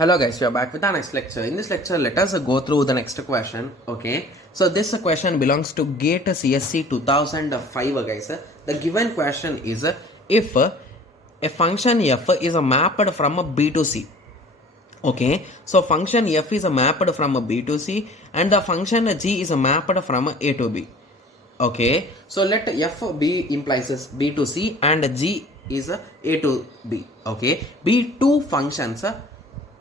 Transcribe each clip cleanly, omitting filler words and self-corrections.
Hello guys, we are back with our next lecture. In this lecture, let us go through the next question. Okay, so this question belongs to GATE CSC 2005 guys. The given question is if a function f is mapped from a B to C. Okay, so function f is mapped from a B to C and the function g is mapped from A to B. Okay, so let f be implies B to C and g is A to B. Okay, be two functions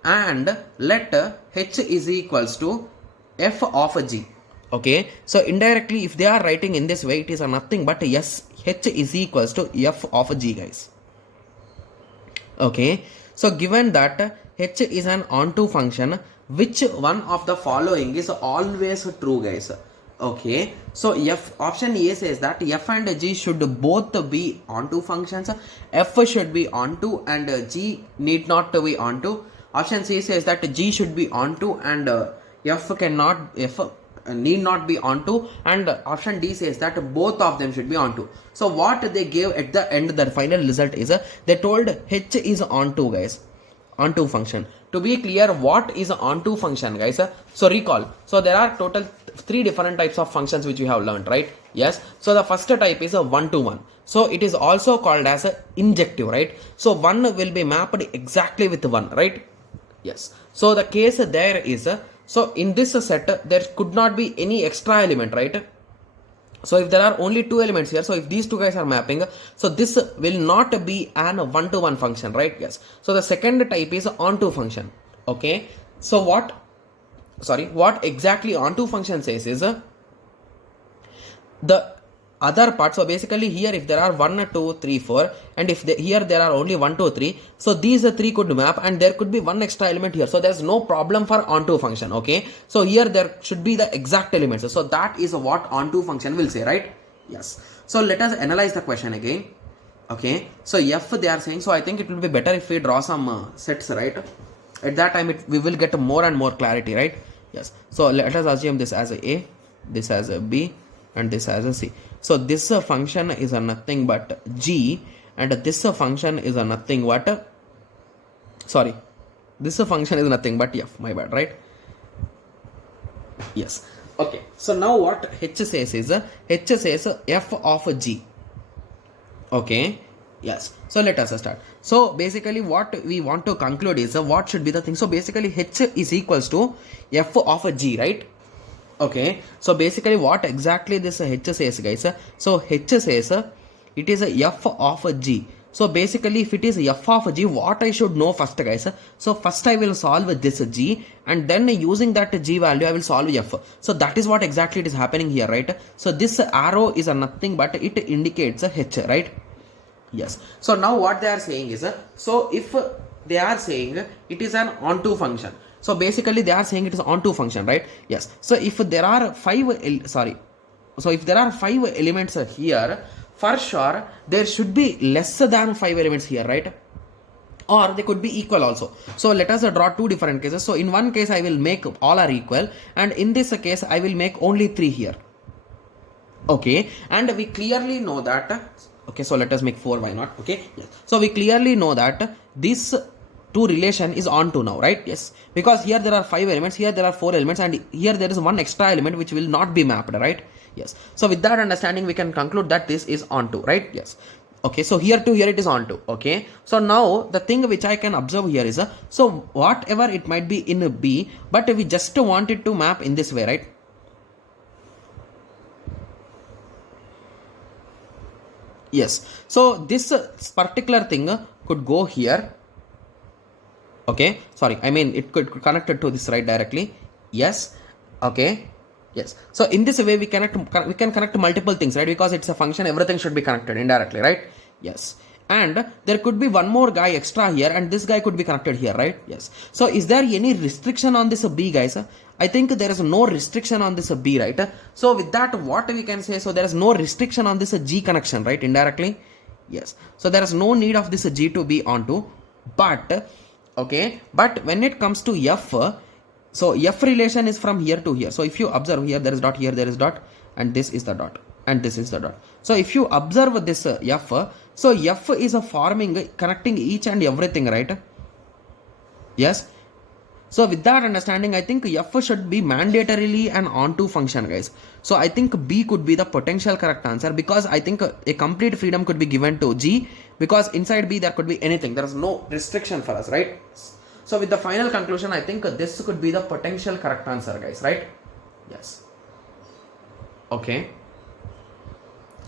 and let h is equals to f of g. Okay, so indirectly if they are writing in this way, it is nothing but yes, h is equals to f of g guys. Okay, so given that h is an onto function, which one of the following is always true guys? Okay, so f option A says that f and g should both be onto functions, f should be onto and g need not to be onto. Option C says that g should be onto and f need not be onto, and option D says that both of them should be onto. So what they gave at the end, the final result is they told h is onto guys, onto function. To be clear, what is onto function guys? So recall, so there are total three different types of functions which we have learned, right? Yes, so the first type is a one-to-one. So it is also called as a injective, right? So one will be mapped exactly with one, right? Yes, so the case there is so in this set there could not be any extra element, right? So if there are only two elements here, so if these two guys are mapping, so this will not be an one-to-one function, right? Yes, so the second type is onto function. Okay, so what exactly onto function says is the other part. So basically here if there are 1 2 3 4 and if here there are only 1 2 3, so these three could map and there could be one extra element here, so there's no problem for onto function. Okay, so here there should be the exact elements, so that is what onto function will say, right? Yes, so let us analyze the question again. Okay, so f they are saying, so I think it will be better if we draw some sets, right? At that time we will get more and more clarity, right? Yes, so let us assume this as a this as a b and this as a c. So this function is a nothing but g, and this function is a nothing but this function is nothing but f, my bad, right? Yes, okay, so now what h says is h says f of g. Okay, yes, so let us start. So basically what we want to conclude is what should be the thing. So basically h is equals to f of g, right? Okay, so basically what exactly this h says guys? So h says it is a f of g. So basically if it is f of g, what I should know first guys? So first I will solve this g and then using that g value I will solve f. So that is what exactly it is happening here, right? So this arrow is a nothing but it indicates a h, right? Yes, so now what they are saying is so if they are saying it is an onto function, so basically they are saying it is onto function, right? Yes, so if there are if there are 5 elements here, for sure there should be less than 5 elements here, right? Or they could be equal also. So let us draw two different cases. So in one case I will make all are equal, and in this case I will make only 3 here. Okay, and we clearly know that, okay, so let us make 4, why not? Okay, yes, so we clearly know that this two relation is onto now, right? Yes, because here there are 5 elements, here there are 4 elements, and here there is one extra element which will not be mapped, right? Yes, so with that understanding we can conclude that this is onto, right? Yes, okay, so here to here it is onto. Okay, so now the thing which I can observe here is so whatever it might be in B, but we just want it to map in this way, right? Yes, so this particular thing could go here. Okay, sorry, I mean it could connect it to this, right, directly. Yes, okay, yes, so in this way we can connect multiple things, right? Because it's a function, everything should be connected indirectly, right? Yes, and there could be one more guy extra here and this guy could be connected here, right? Yes, so is there any restriction on this b guys? I think there is no restriction on this b, right? So with that what we can say, so there is no restriction on this g connection, right, indirectly. Yes, so there is no need of this g to be onto, but okay, but when it comes to f, so f relation is from here to here. So if you observe here there is dot, here there is dot, and this is the dot, and this is the dot. So if you observe this f, so f is a forming connecting each and everything, right? Yes, So with that understanding, I think F should be mandatorily an onto function, guys. So I think B could be the potential correct answer, because I think a complete freedom could be given to G, because inside B there could be anything. There is no restriction for us, right? So with the final conclusion, I think this could be the potential correct answer, guys, right? Yes. Okay.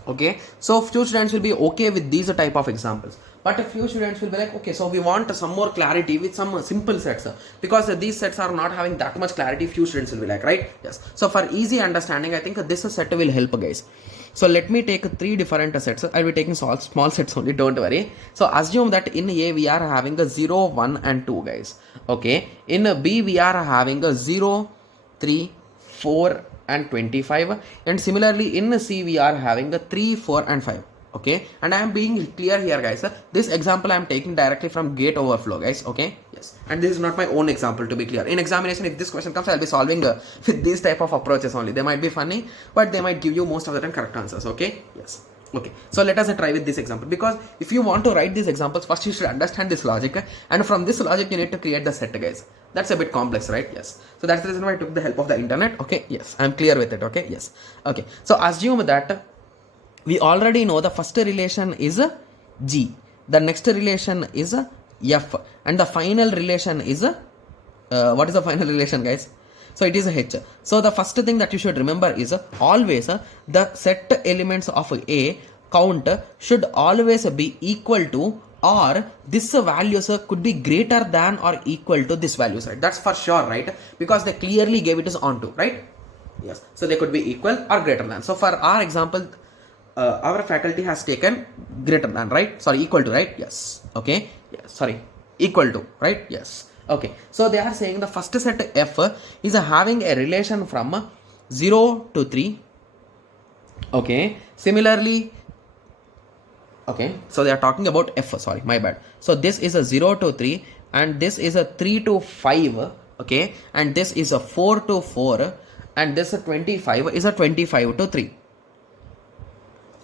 Okay, so few students will be okay with these type of examples, but a few students will be like, okay, so we want some more clarity with some simple sets, because these sets are not having that much clarity. Few students will be like, right? Yes. So for easy understanding, I think this set will help, guys. So let me take 3 different sets. I'll be taking small sets only, don't worry. So assume that in A we are having a 0, 1 and 2, guys. Okay, in B we are having a 0, 3, 4 and 25, and similarly in C we are having a 3, 4 and 5. Okay, and I am being clear here, guys. This example I am taking directly from Gate Overflow, guys. Okay, yes, and this is not my own example, to be clear. In examination, if this question comes, I'll be solving with these type of approaches only. They might be funny, but they might give you most of the time correct answers. Okay, yes. Okay, so let us try with this example, because if you want to write these examples, first you should understand this logic, and from this logic you need to create the set, guys. That's a bit complex, right? Yes. So that's the reason why I took the help of the internet. Okay, yes, I'm clear with it. Okay, yes. Okay, so assume that we already know the first relation is G, the next relation is F, and the final relation is what is the final relation, guys? So it is a H. So the first thing that you should remember is always the set elements of A count should always be equal to, or this values could be greater than or equal to this values, right? That's for sure, right? Because they clearly gave it as onto, right? Yes. So they could be equal or greater than. So for our example, our faculty has taken greater than, right? Sorry, equal to, right? Yes. Okay. Yes. Sorry, equal to, right? Yes. Okay, so they are saying the first set F is having a relation from 0 to 3. Okay, similarly, okay, so they are talking about F, sorry, my bad. So this is a 0 to 3, and this is a 3 to 5, okay, and this is a 4 to 4, and this 25 is a 25 to 3.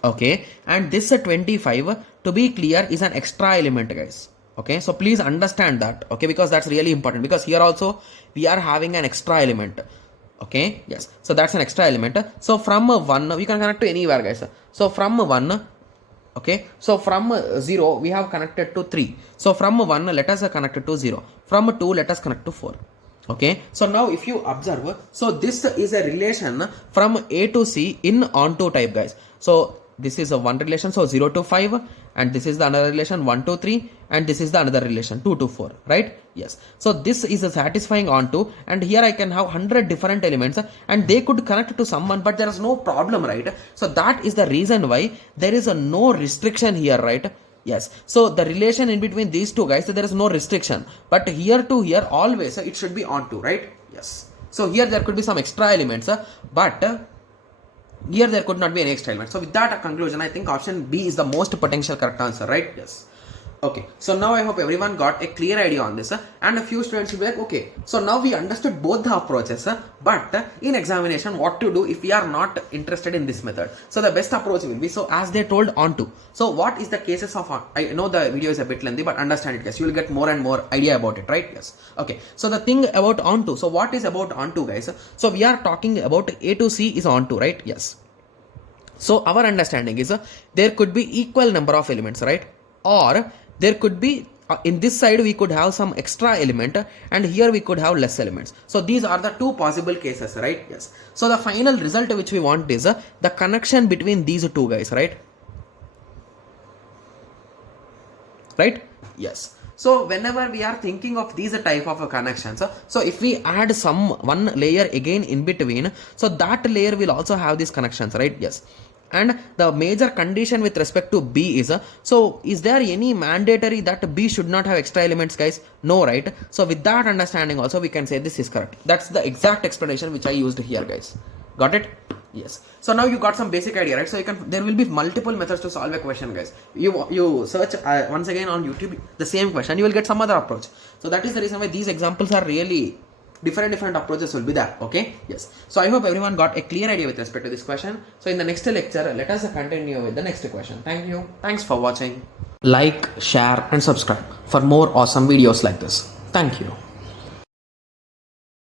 Okay, and this 25, to be clear, is an extra element, guys. Okay, so please understand that, okay, because that's really important, because here also we are having an extra element. Okay, yes, so that's an extra element. So from 1 we can connect to anywhere, guys. So from 1, okay, so from 0 we have connected to 3. So from 1 let us connect it to 0. From 2 let us connect to 4. Okay, so now if you observe, so this is a relation from A to C in onto type, guys. So this is a one relation, so 0 to 5, and this is the another relation 1 to 3, and this is the another relation 2 to 4, right? Yes, so this is a satisfying onto, and here I can have 100 different elements, and they could connect to someone, but there is no problem, right? So that is the reason why there is a no restriction here, right? Yes, so the relation in between these two guys, so there is no restriction, but here to here always it should be onto, right? Yes, so here there could be some extra elements, but here there could not be any extra element. So with that conclusion, I think option B is the most potential correct answer, right? Yes. Okay, so now I hope everyone got a clear idea on this, and a few students will be like, okay, so now we understood both the approaches, but in examination what to do if we are not interested in this method. So the best approach will be, so as they told, onto. So what is the cases of, I know the video is a bit lengthy, but understand it, guys. You will get more and more idea about it, right? Yes. Okay, so the thing about onto, so what is about onto, guys? So we are talking about A to C is onto, right? Yes. So our understanding is there could be equal number of elements, right? Or there could be in this side we could have some extra element, and here we could have less elements. So these are the two possible cases, right? Yes. So the final result which we want is the connection between these two guys, right? Right? Yes. So whenever we are thinking of these type of connections, so if we add some one layer again in between, so that layer will also have these connections, right? Yes. And the major condition with respect to B is, so is there any mandatory that B should not have extra elements, guys? No, right? So with that understanding also we can say this is correct. That's the exact explanation which I used here, guys. Got it? Yes. So now you got some basic idea, right? So you can, there will be multiple methods to solve a question, guys. You search once again on YouTube the same question, you will get some other approach. So that is the reason why these examples are really different approaches will be there. Okay, yes. So I hope everyone got a clear idea with respect to this question. So in the next lecture, let us continue with the next question. Thank you. Thanks for watching. Like, share and subscribe for more awesome videos like this. Thank you.